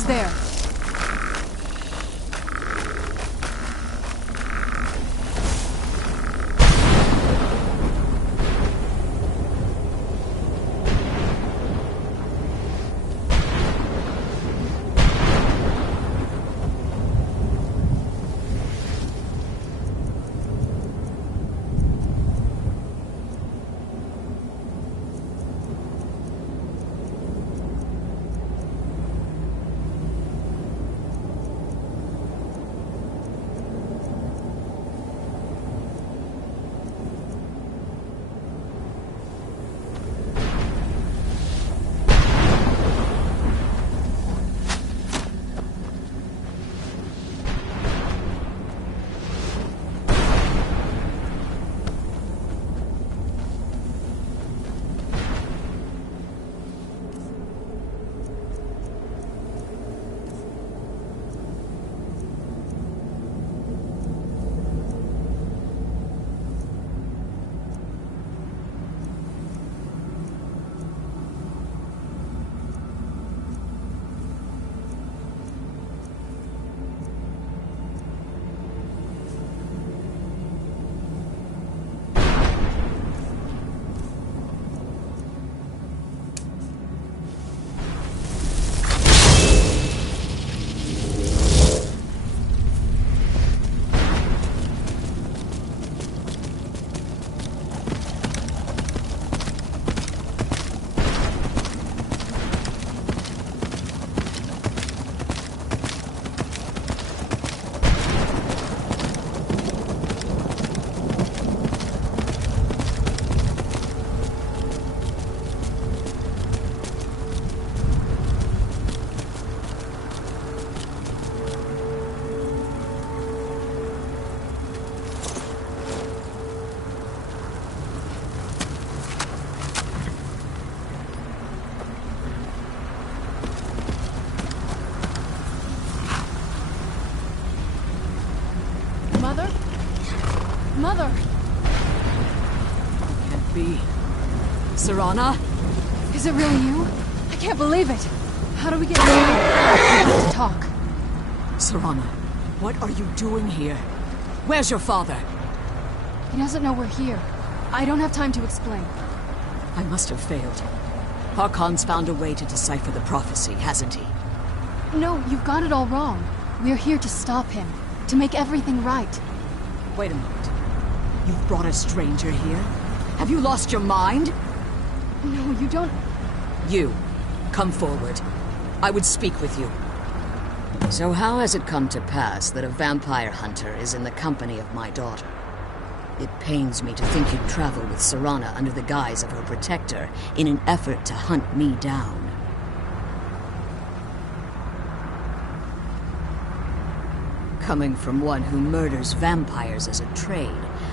Who's there? Mother! Can't be. Serana? Is it really you? I can't believe it! How do we get in? We have to talk. Serana, what are you doing here? Where's your father? He doesn't know we're here. I don't have time to explain. I must have failed. Harkon's found a way to decipher the prophecy, hasn't he? No, you've got it all wrong. We're here to stop him. To make everything right. Wait a moment. You've brought a stranger here? Have you lost your mind? No, you don't... You, come forward. I would speak with you. So how has it come to pass that a vampire hunter is in the company of my daughter? It pains me to think you'd travel with Serana under the guise of her protector in an effort to hunt me down. Coming from one who murders vampires as a trade,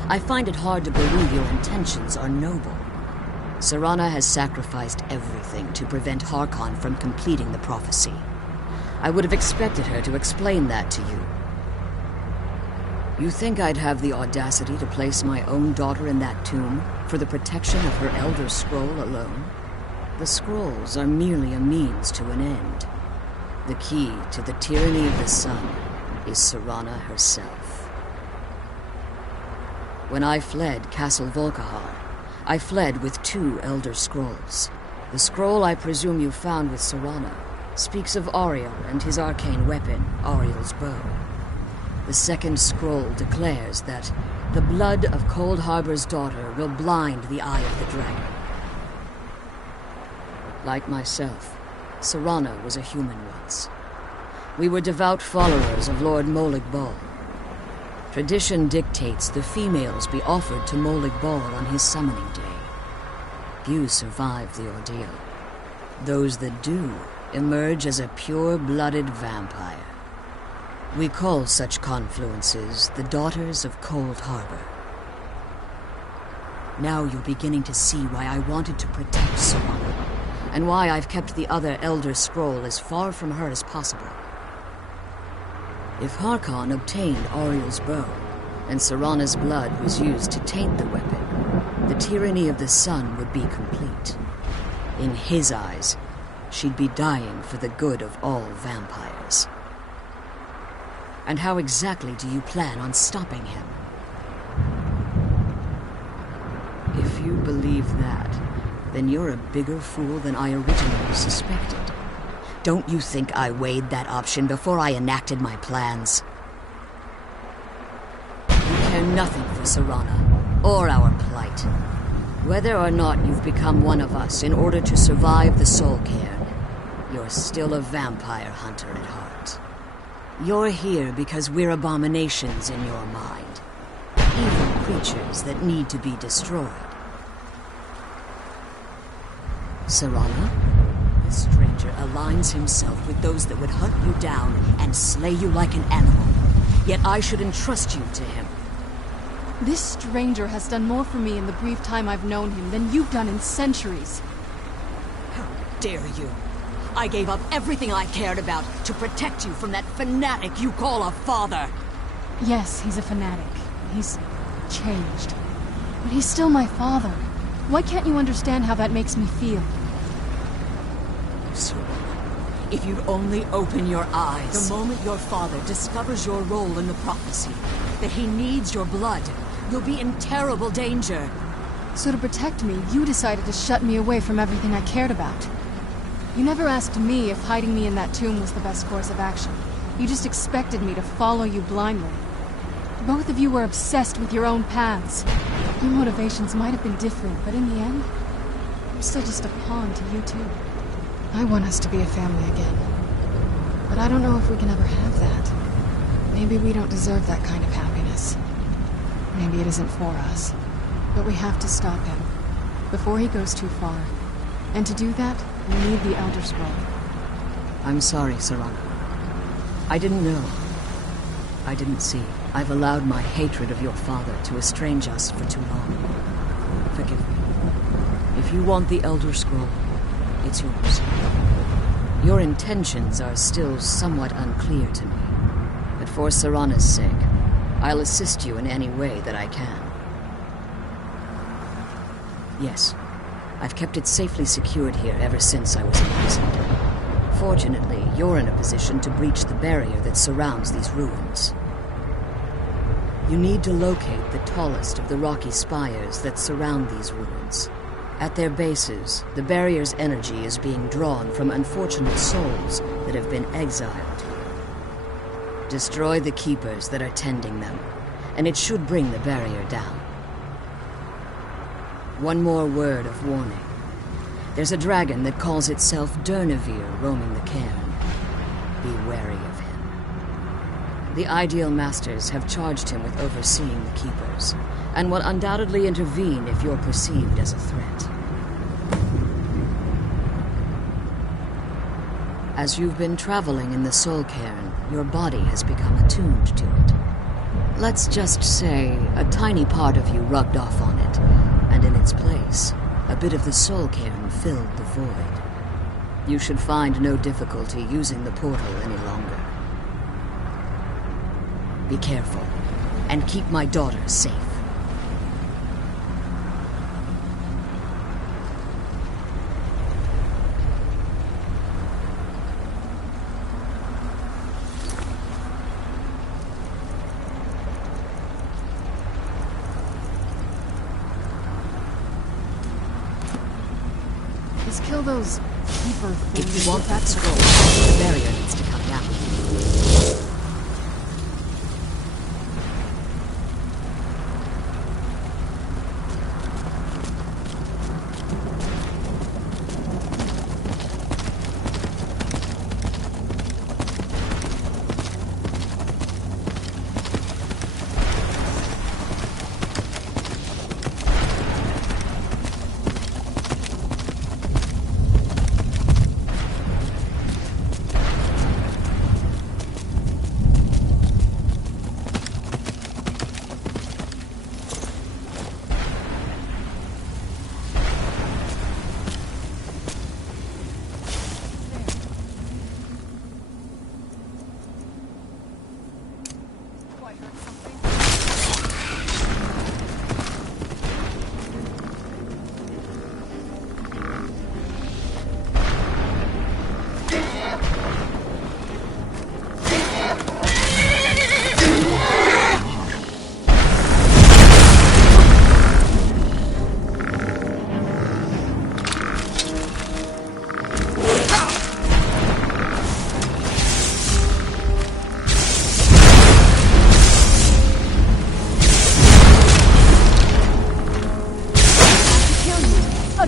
I find it hard to believe your intentions are noble. Serana has sacrificed everything to prevent Harkon from completing the prophecy. I would have expected her to explain that to you. You think I'd have the audacity to place my own daughter in that tomb for the protection of her Elder Scroll alone? The scrolls are merely a means to an end. The key to the tyranny of the sun is Serana herself. When I fled Castle Volkihar, I fled with 2 Elder Scrolls. The scroll I presume you found with Serana speaks of Ariel and his arcane weapon, Ariel's bow. The second scroll declares that the blood of Cold Harbor's daughter will blind the eye of the dragon. Like myself, Serana was a human once. We were devout followers of Lord Molig Bal. Tradition dictates the females be offered to Molig Bal on his summoning day. Few survive the ordeal. Those that do emerge as a pure-blooded vampire. We call such confluences the Daughters of Cold Harbor. Now you're beginning to see why I wanted to protect Serana, and why I've kept the other Elder Scroll as far from her as possible. If Harkon obtained Ariel's bow, and Serana's blood was used to taint the weapon, the tyranny of the sun would be complete. In his eyes, she'd be dying for the good of all vampires. And how exactly do you plan on stopping him? If you believe that, then you're a bigger fool than I originally suspected. Don't you think I weighed that option before I enacted my plans? You care nothing for Serana, or our plight. Whether or not you've become one of us in order to survive the Soul Cairn, you're still a vampire hunter at heart. You're here because we're abominations in your mind. Evil creatures that need to be destroyed. Serana, this stranger aligns himself with those that would hunt you down and slay you like an animal. Yet I should entrust you to him. This stranger has done more for me in the brief time I've known him than you've done in centuries. How dare you! I gave up everything I cared about to protect you from that fanatic you call a father! Yes, he's a fanatic. He's changed. But he's still my father. Why can't you understand how that makes me feel? Serana, if you'd only open your eyes. The moment your father discovers your role in the prophecy, that he needs your blood, you'll be in terrible danger. So to protect me, you decided to shut me away from everything I cared about. You never asked me if hiding me in that tomb was the best course of action. You just expected me to follow you blindly. Both of you were obsessed with your own paths. Your motivations might have been different, but in the end, I'm still just a pawn to you two. I want us to be a family again. But I don't know if we can ever have that. Maybe we don't deserve that kind of happiness. Maybe it isn't for us. But we have to stop him, before he goes too far. And to do that, we need the Elder Scroll. I'm sorry, Serana. I didn't know. I didn't see. I've allowed my hatred of your father to estrange us for too long. Forgive me. If you want the Elder Scroll, it's yours. Your intentions are still somewhat unclear to me. But for Serana's sake, I'll assist you in any way that I can. Yes, I've kept it safely secured here ever since I was imprisoned. Fortunately, you're in a position to breach the barrier that surrounds these ruins. You need to locate the tallest of the rocky spires that surround these ruins. At their bases, the barrier's energy is being drawn from unfortunate souls that have been exiled. Destroy the keepers that are tending them, and it should bring the barrier down. One more word of warning. There's a dragon that calls itself Durnevere roaming the cairn. Be wary of him. The Ideal Masters have charged him with overseeing the keepers, and will undoubtedly intervene if you're perceived as a threat. As you've been traveling in the Soul Cairn, your body has become attuned to it. Let's just say a tiny part of you rubbed off on it, and in its place, a bit of the Soul Cairn filled the void. You should find no difficulty using the portal any longer. Be careful, and keep my daughter safe. Just kill those keeper things. If you want that scroll, the barrier needs to come down.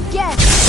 Again!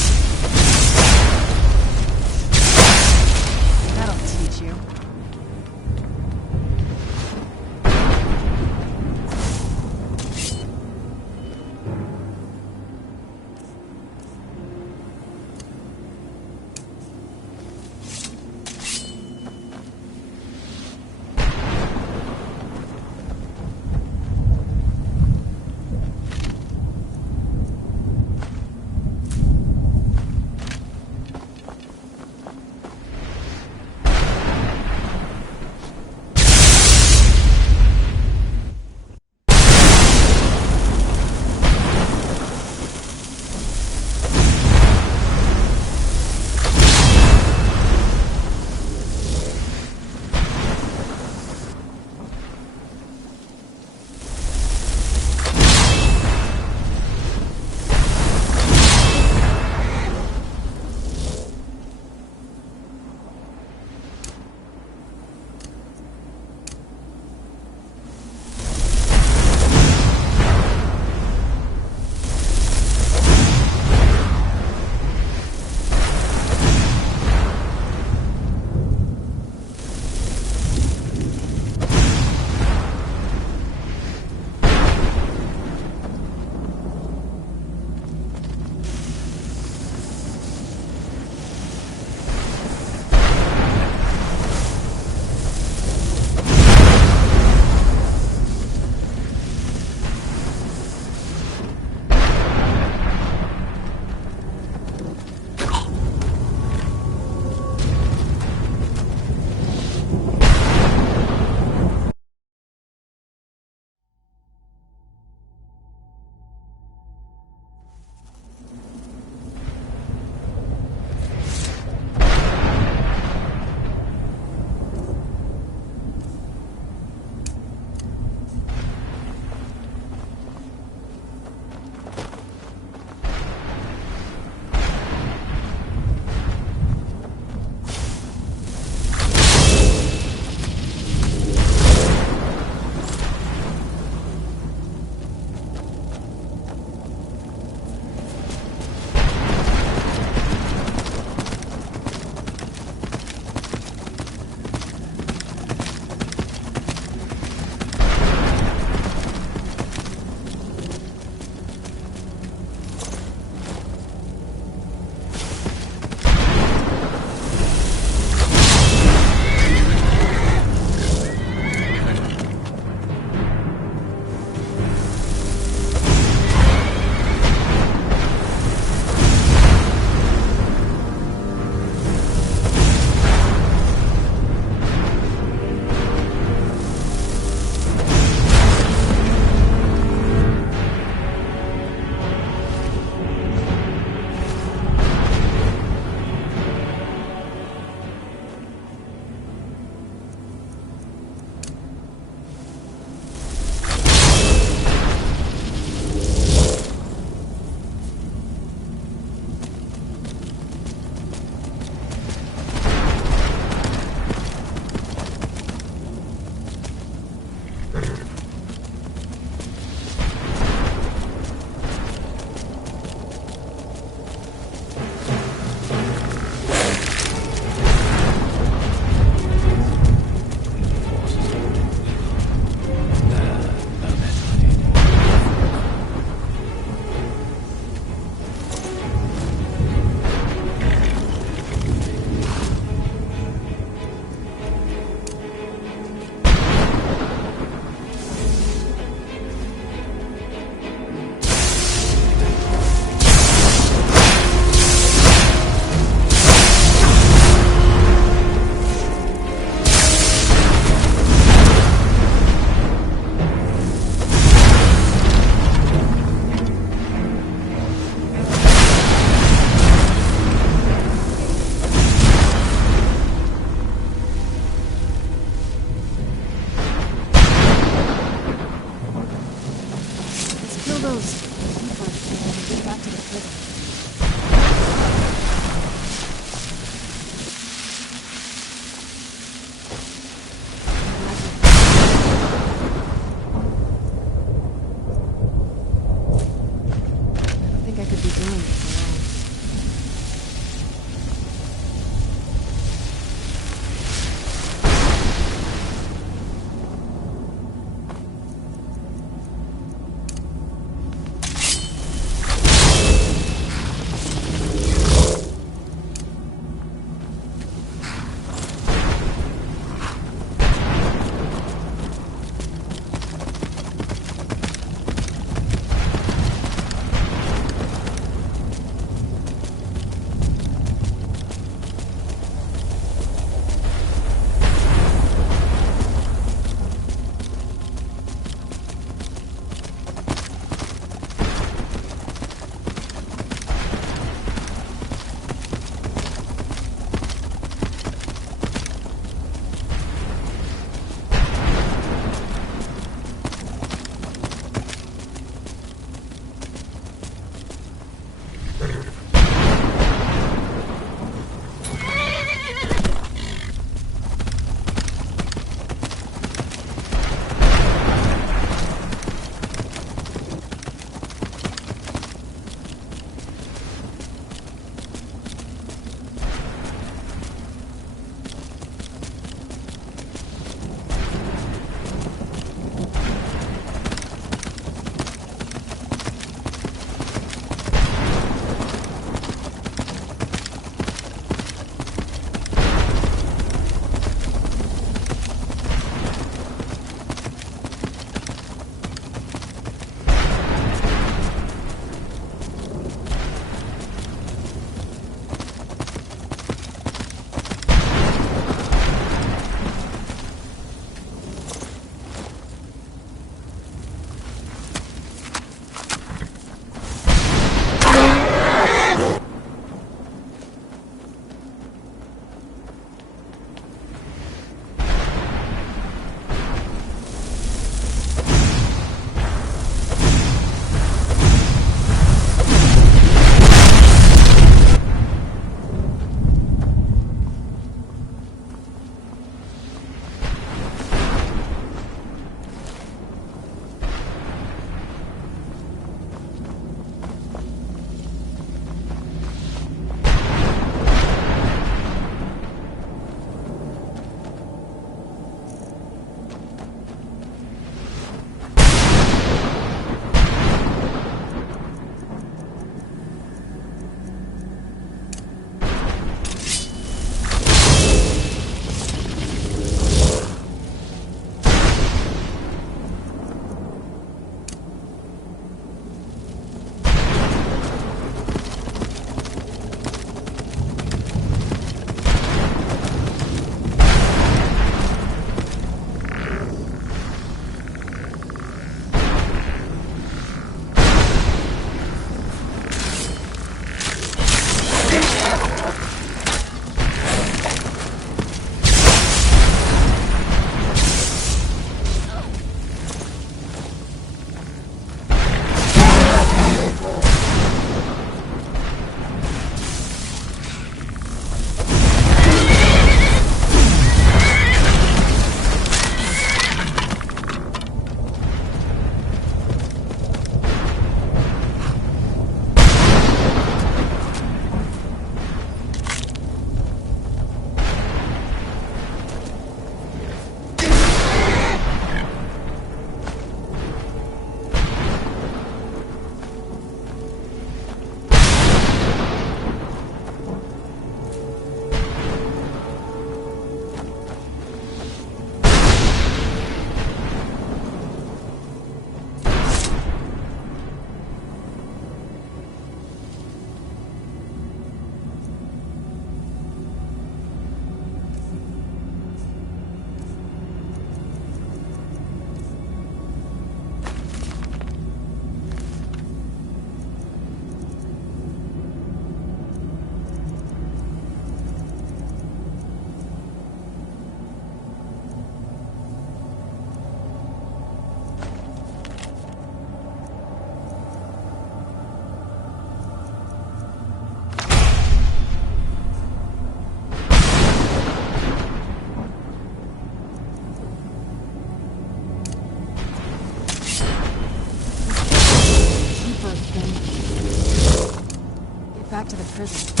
prison.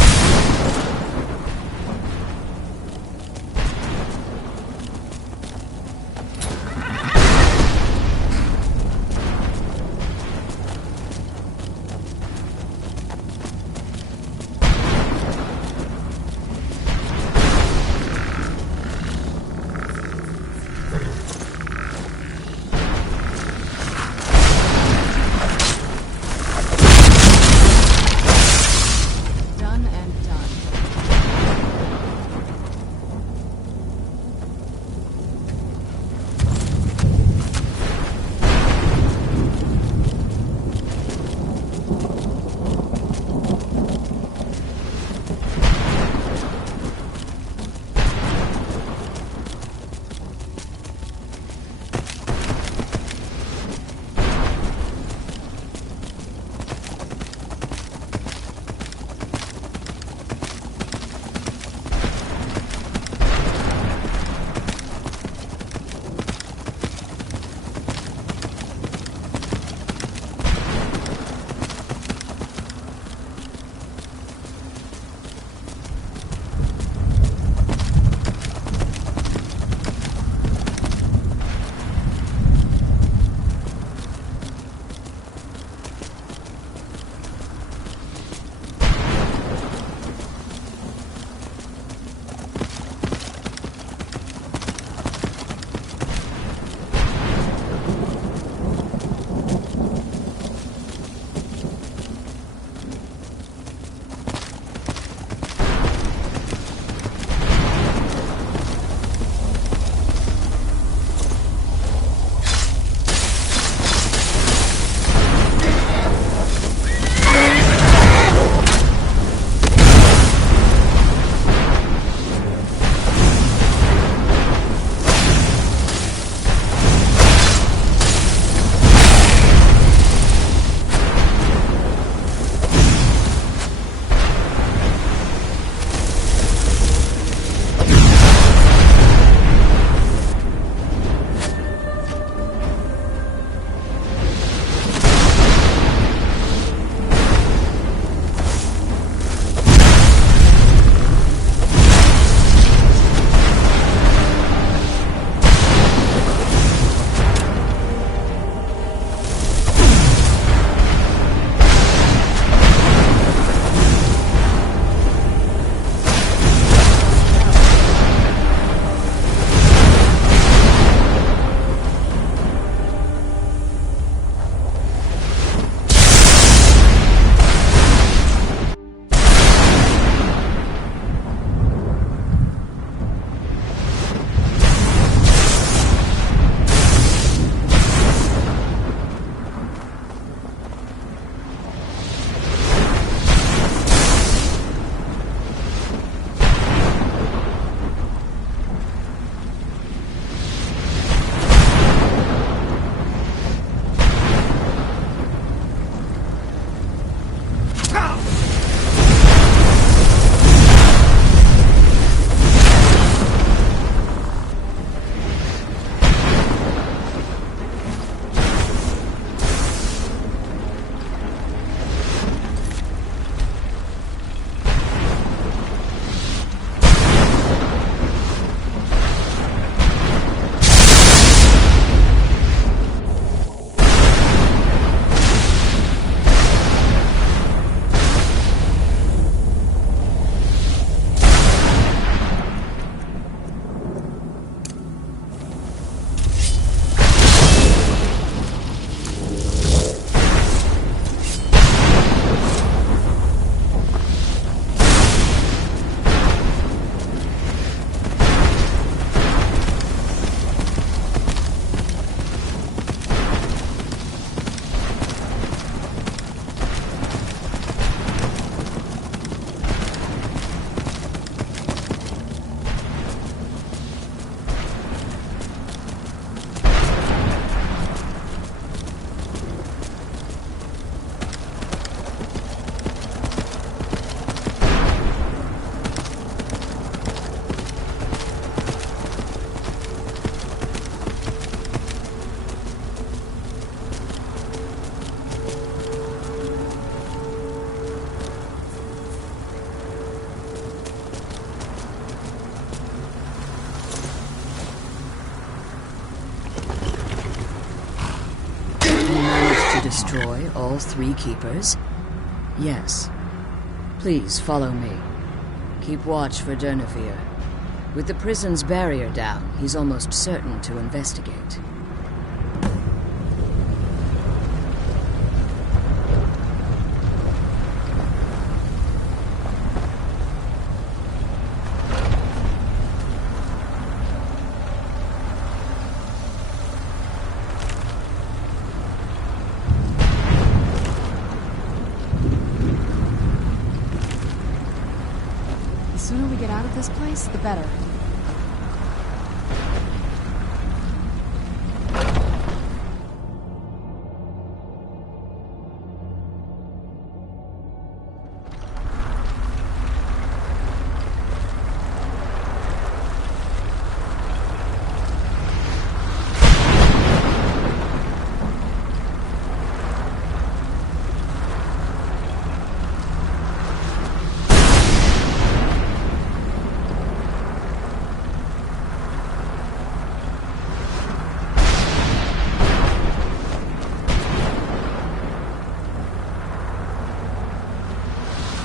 Done destroy all 3 keepers? Yes. Please follow me. Keep watch for Durnevere. With the prison's barrier down, he's almost certain to investigate. The sooner we get out of this place, the better.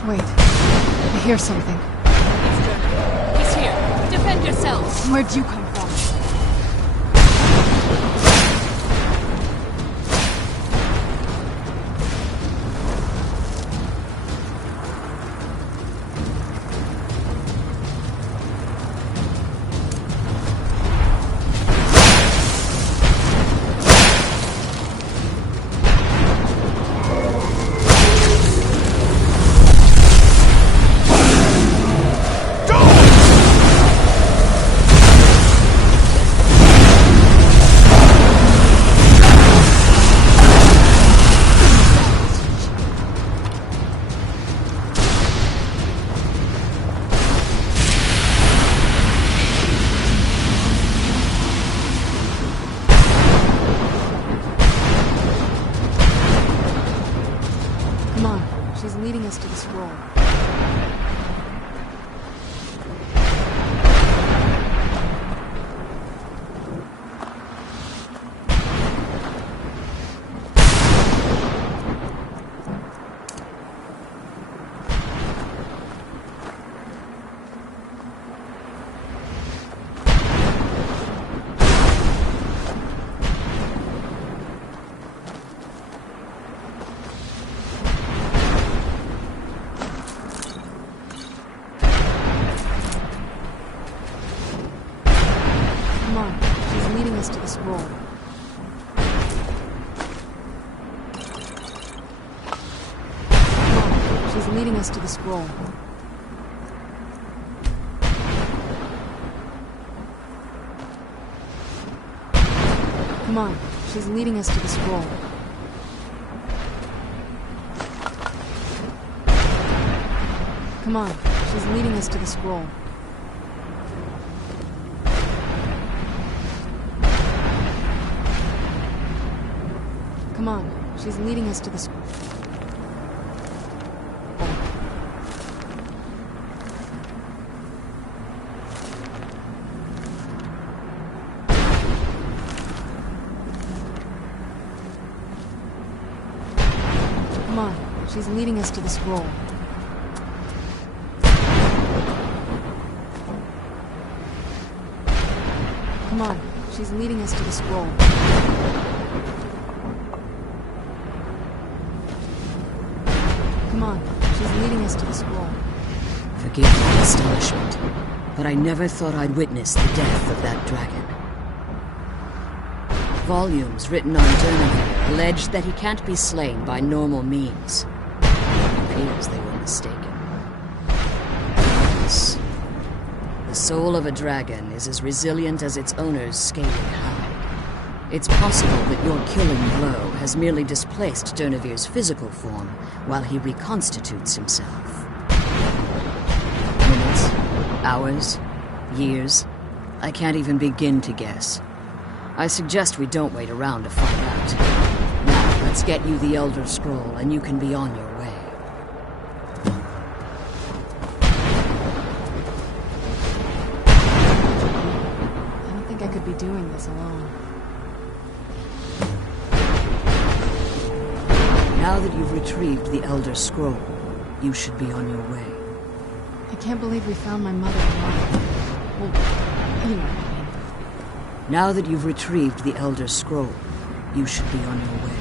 Wait, I hear something. He's here. Defend yourselves. Where'd you come from? Come on, she's leading us to the scroll. Come on, she's leading us to the scroll. Come on, she's leading us to the scroll. Come on, she's leading us to the scroll. Come on, she's leading us to the scroll. Come on, she's leading us to the scroll. Come on, she's leading us to the scroll. Come on, she's leading us to the scroll. Come on, she's leading us to the scroll. Forgive my astonishment, but I never thought I'd witness the death of that dragon. Volumes written on Durnevere alleged that he can't be slain by normal means. It appears they were mistaken. Yes. The soul of a dragon is as resilient as its owner's scaly hide. It's possible that your killing blow has merely displaced Durnevere's physical form while he reconstitutes himself. Minutes, hours, years, I can't even begin to guess. I suggest we don't wait around to find out. Now, let's get you the Elder Scroll and you can be on your way. I don't think I could be doing this alone. Now that you've retrieved the Elder Scroll, you should be on your way. I can't believe we found my mother alive. Well, you know what I mean. Now that you've retrieved the Elder Scroll, you should be on your way.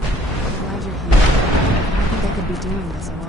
I'm glad you're here. I don't think I could be doing this alone.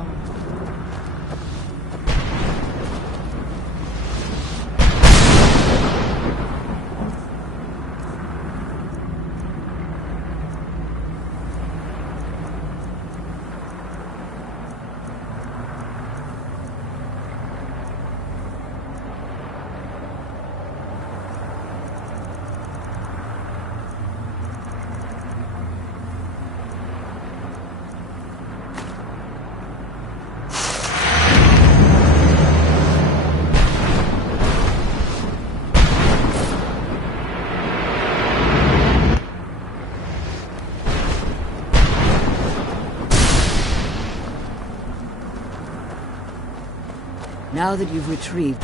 Now that you've retrieved,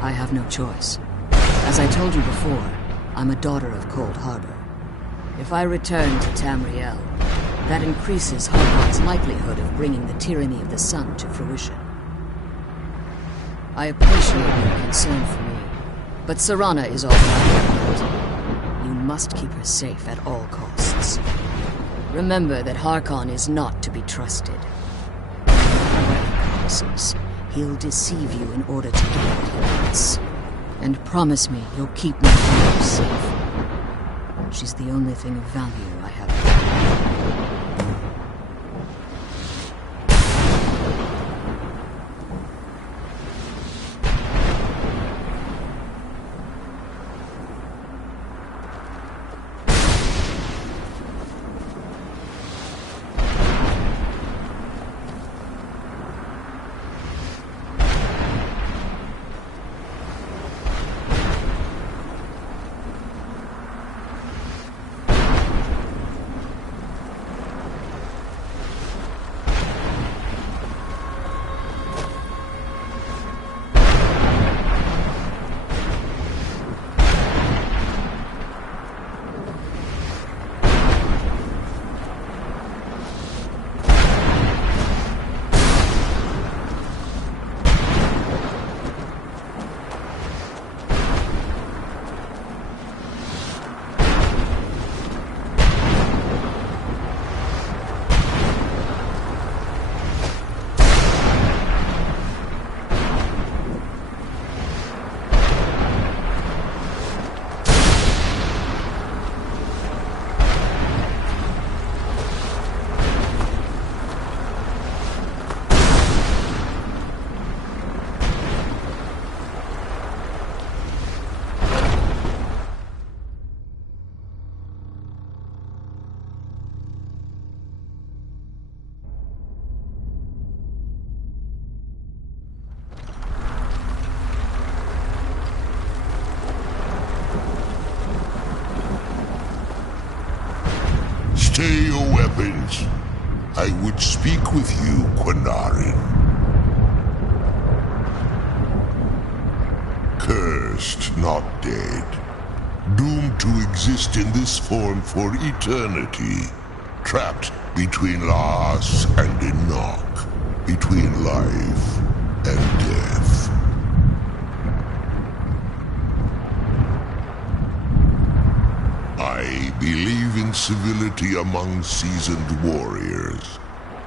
I have no choice. As I told you before, I'm a daughter of Cold Harbor. If I return to Tamriel, that increases Harkon's likelihood of bringing the tyranny of the sun to fruition. I appreciate your concern for me, but Serana is all right. You must keep her safe at all costs. Remember that Harkon is not to be trusted. He'll deceive you in order to get what he wants. And promise me you'll keep my daughter safe. She's the only thing of value I have. Stay your weapons. I would speak with you, Quinarin. Cursed, not dead. Doomed to exist in this form for eternity. Trapped between Laas and Enoch. Between life and death. I believe in civility among seasoned warriors,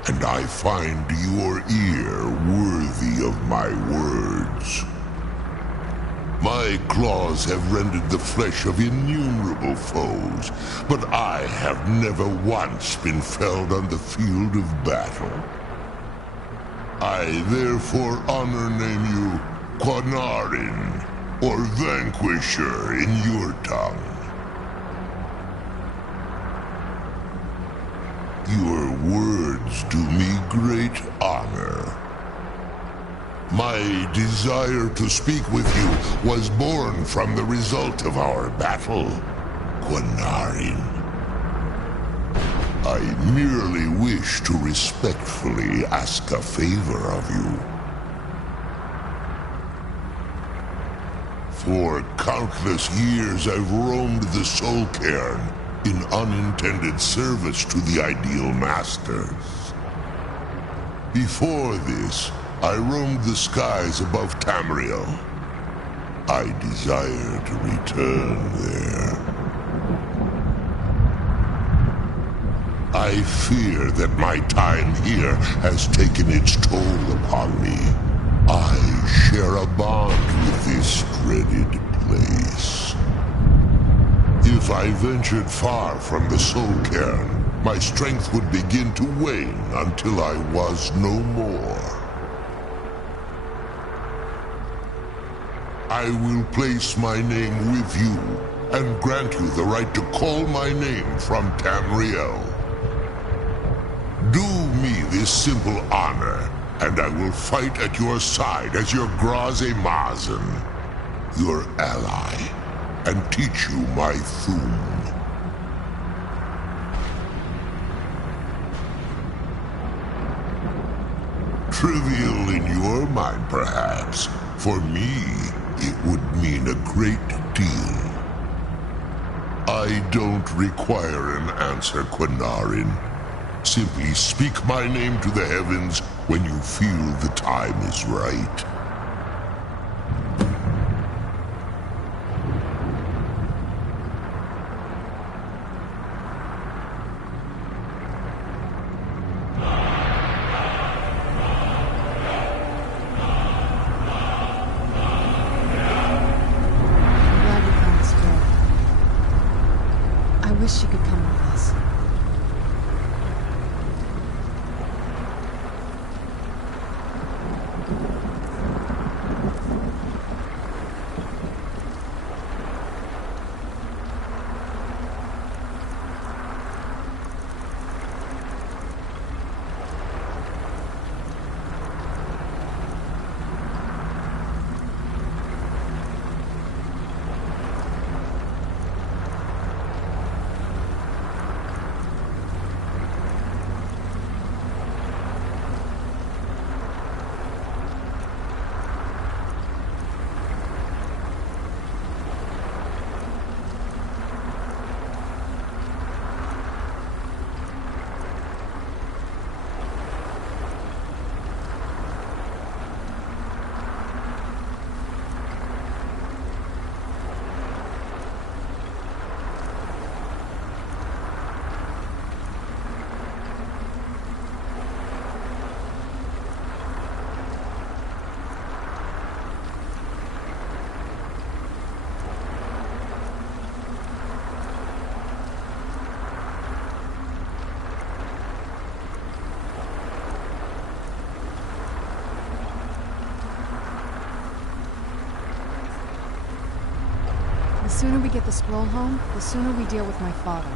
and I find your ear worthy of my words. My claws have rendered the flesh of innumerable foes, but I have never once been felled on the field of battle. I therefore name you Quinarin, or Vanquisher in your tongue. Your words do me great honor. My desire to speak with you was born from the result of our battle, Quinarin. I merely wish to respectfully ask a favor of you. For countless years I've roamed the Soul Cairn, in unintended service to the ideal masters. Before this, I roamed the skies above Tamriel. I desire to return there. I fear that my time here has taken its toll upon me. I share a bond with this dreaded place. If I ventured far from the Soul Cairn, my strength would begin to wane until I was no more. I will place my name with you and grant you the right to call my name from Tamriel. Do me this simple honor, and I will fight at your side as your Graze Mazen, your ally, and teach you my Thum. Trivial in your mind, perhaps. For me, it would mean a great deal. I don't require an answer, Quinarin. Simply speak my name to the heavens when you feel the time is right. Glad we found this girl. I wish she could come with us. The sooner we get the scroll home, the sooner we deal with my father.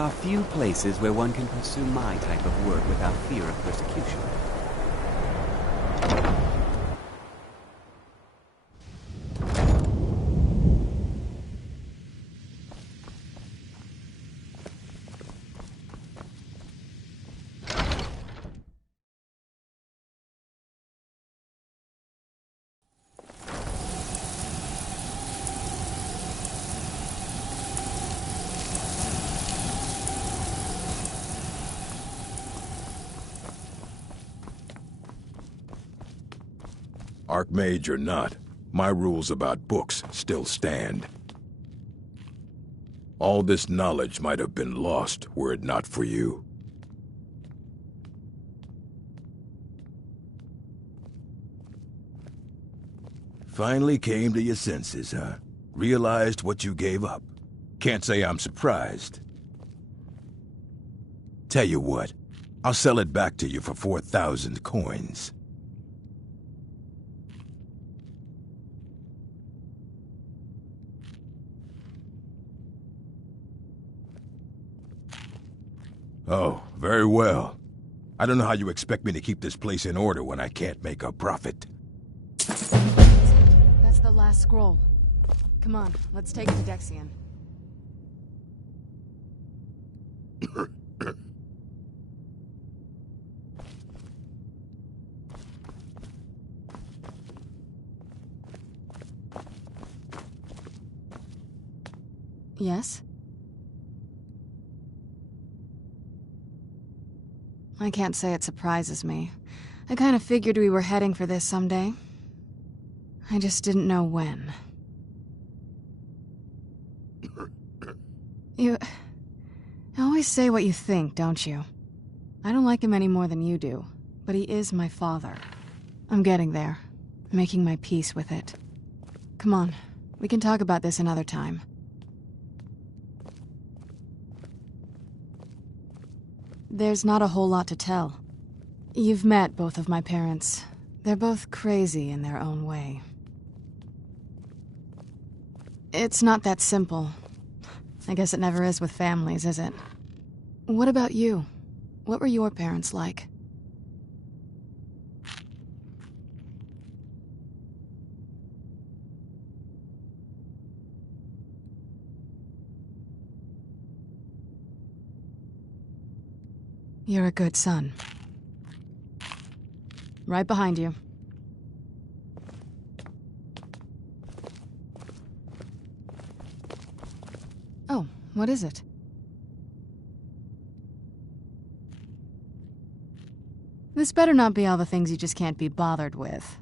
are few places where one can pursue my type of work without fear of persecution. Archmage or not, my rules about books still stand. All this knowledge might have been lost were it not for you. Finally came to your senses, huh? Realized what you gave up. Can't say I'm surprised. Tell you what, I'll sell it back to you for 4,000 coins. Oh, very well. I don't know how you expect me to keep this place in order when I can't make a profit. That's the last scroll. Come on, let's take it to Dexian. Yes? I can't say it surprises me. I kind of figured we were heading for this someday. I just didn't know when. You always say what you think, don't you? I don't like him any more than you do, but he is my father. I'm getting there, making my peace with it. Come on, we can talk about this another time. There's not a whole lot to tell. You've met both of my parents. They're both crazy in their own way. It's not that simple. I guess it never is with families, is it? What about you? What were your parents like? You're a good son. Right behind you. Oh, what is it? This better not be all the things you just can't be bothered with.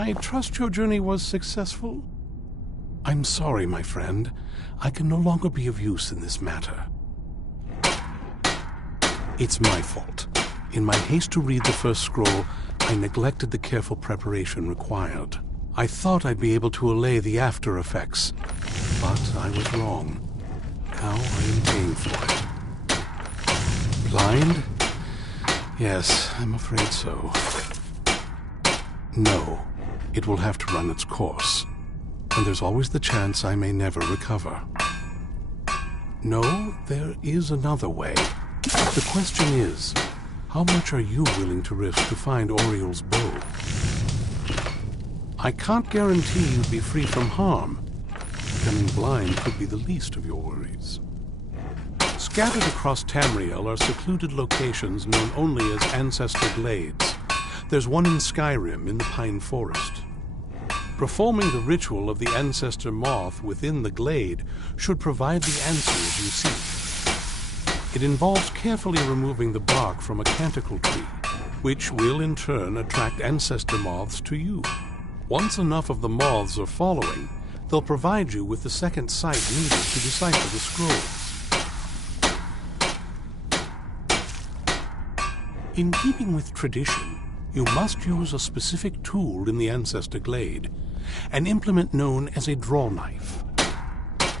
I trust your journey was successful? I'm sorry, my friend. I can no longer be of use in this matter. It's my fault. In my haste to read the first scroll, I neglected the careful preparation required. I thought I'd be able to allay the after effects, but I was wrong. Now I am paying for it. Blind? Yes, I'm afraid so. No, it will have to run its course. And there's always the chance I may never recover. No, there is another way. The question is, how much are you willing to risk to find Oriel's bow? I can't guarantee you'd be free from harm. Becoming blind could be the least of your worries. Scattered across Tamriel are secluded locations known only as Ancestor Glades. There's one in Skyrim in the Pine Forest. Performing the ritual of the Ancestor Moth within the glade should provide the answers you seek. It involves carefully removing the bark from a canticle tree, which will in turn attract Ancestor Moths to you. Once enough of the moths are following, they'll provide you with the second sight needed to decipher the scrolls. In keeping with tradition, you must use a specific tool in the Ancestor Glade, an implement known as a draw knife.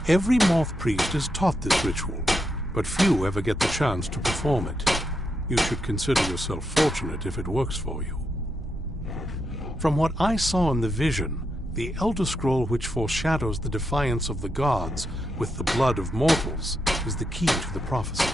Every moth priest is taught this ritual, but few ever get the chance to perform it. You should consider yourself fortunate if it works for you. From what I saw in the vision, the Elder Scroll which foreshadows the defiance of the gods with the blood of mortals is the key to the prophecy.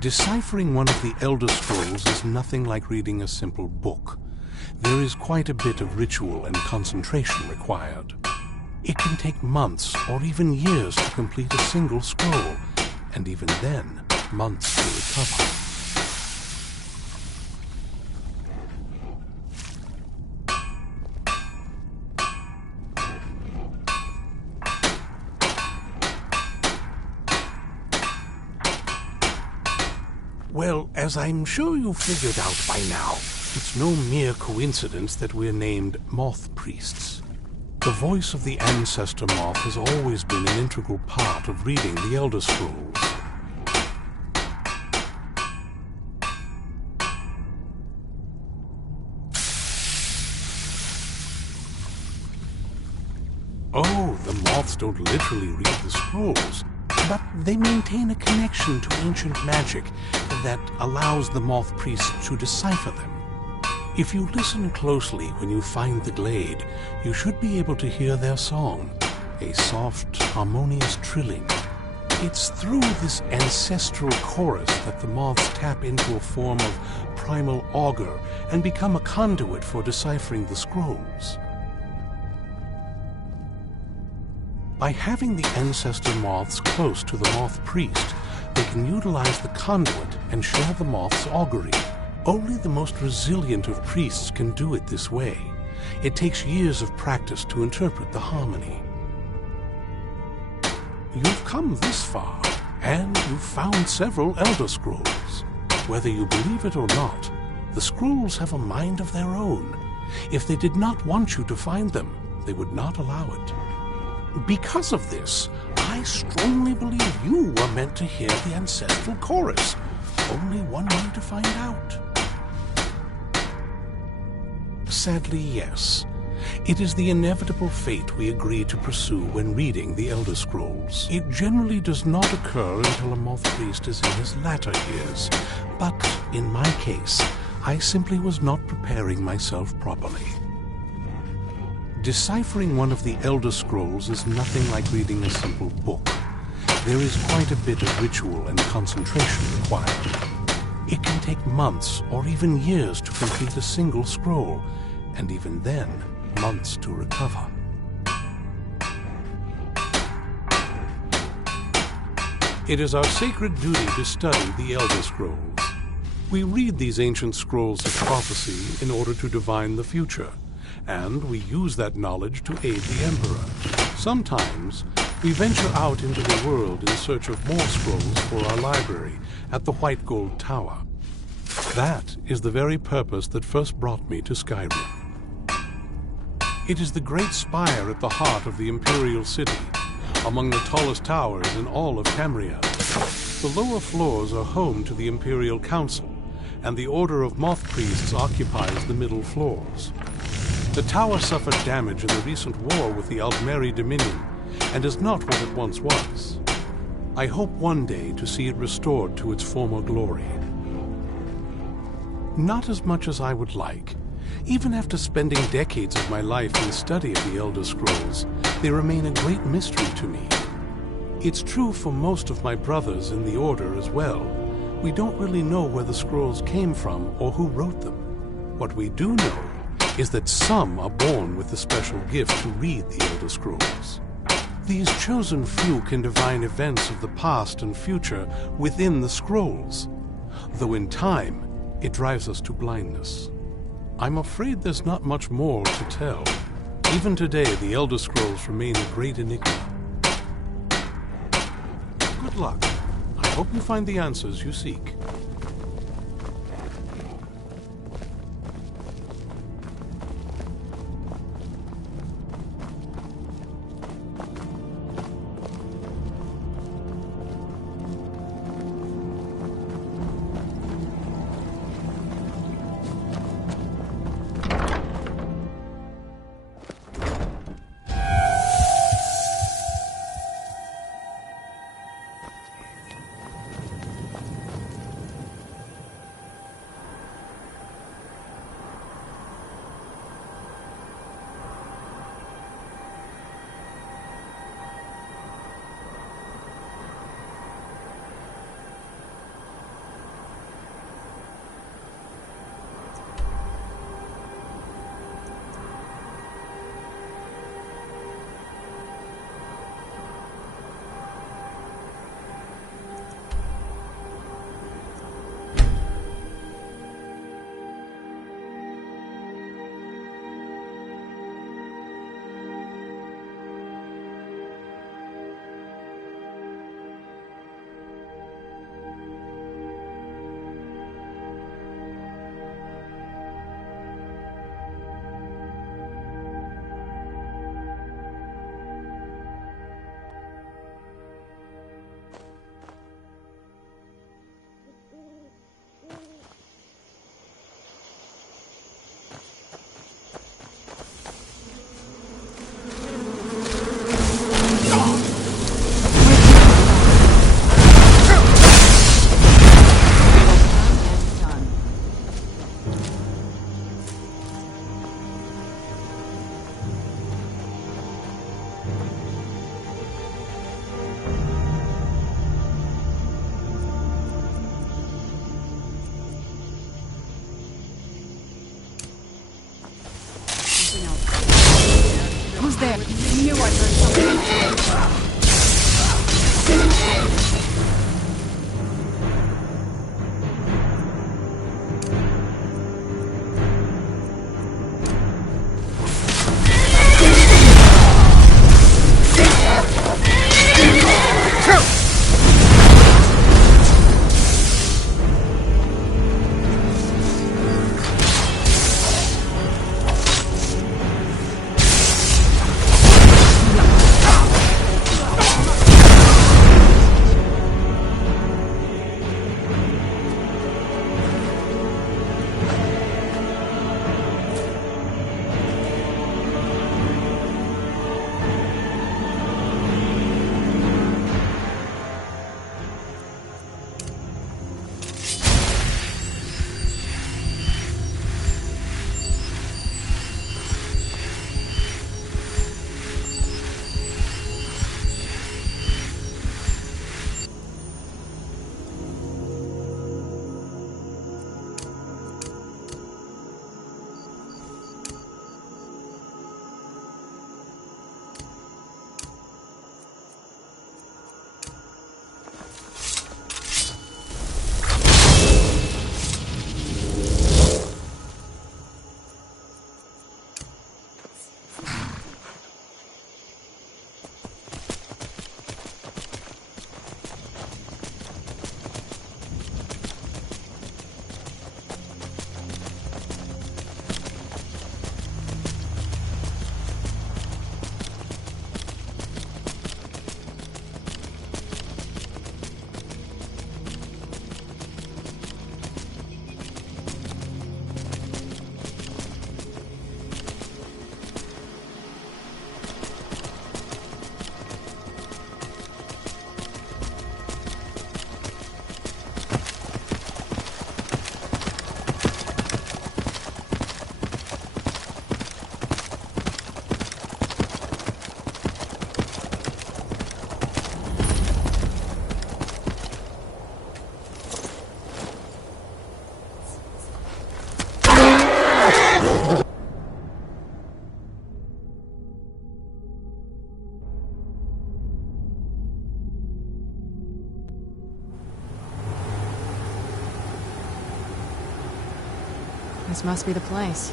Deciphering one of the Elder Scrolls is nothing like reading a simple book. There is quite a bit of ritual and concentration required. It can take months or even years to complete a single scroll, and even then, months to recover. Well, as I'm sure you've figured out by now, it's no mere coincidence that we're named Moth Priests. The voice of the Ancestor Moth has always been an integral part of reading the Elder Scrolls. Oh, the moths don't literally read the scrolls, but they maintain a connection to ancient magic that allows the moth priests to decipher them. If you listen closely when you find the glade, you should be able to hear their song, a soft, harmonious trilling. It's through this ancestral chorus that the moths tap into a form of primal augur and become a conduit for deciphering the scrolls. By having the ancestor moths close to the moth priest, they can utilize the conduit and share the moth's augury. Only the most resilient of priests can do it this way. It takes years of practice to interpret the harmony. You've come this far, and you've found several Elder Scrolls. Whether you believe it or not, the scrolls have a mind of their own. If they did not want you to find them, they would not allow it. Because of this, I strongly believe you were meant to hear the ancestral chorus. Only one way to find out. Sadly, yes. It is the inevitable fate we agree to pursue when reading the Elder Scrolls. It generally does not occur until a moth priest is in his latter years. But in my case, I simply was not preparing myself properly. Deciphering one of the Elder Scrolls is nothing like reading a simple book. There is quite a bit of ritual and concentration required. It can take months or even years to complete a single scroll, and even then, months to recover. It is our sacred duty to study the Elder Scrolls. We read these ancient scrolls of prophecy in order to divine the future, and we use that knowledge to aid the Emperor. Sometimes, we venture out into the world in search of more scrolls for our library at the White Gold Tower. That is the very purpose that first brought me to Skyrim. It is the great spire at the heart of the Imperial City, among the tallest towers in all of Tamriel. The lower floors are home to the Imperial Council, and the Order of Moth Priests occupies the middle floors. The tower suffered damage in the recent war with the Altmeri Dominion, and is not what it once was. I hope one day to see it restored to its former glory. Not as much as I would like. Even after spending decades of my life in study of the Elder Scrolls, they remain a great mystery to me. It's true for most of my brothers in the Order as well. We don't really know where the scrolls came from or who wrote them. What we do know is that some are born with the special gift to read the Elder Scrolls. These chosen few can divine events of the past and future within the scrolls, though in time it drives us to blindness. I'm afraid there's not much more to tell. Even today, the Elder Scrolls remain a great enigma. Good luck. I hope you find the answers you seek. This must be the place.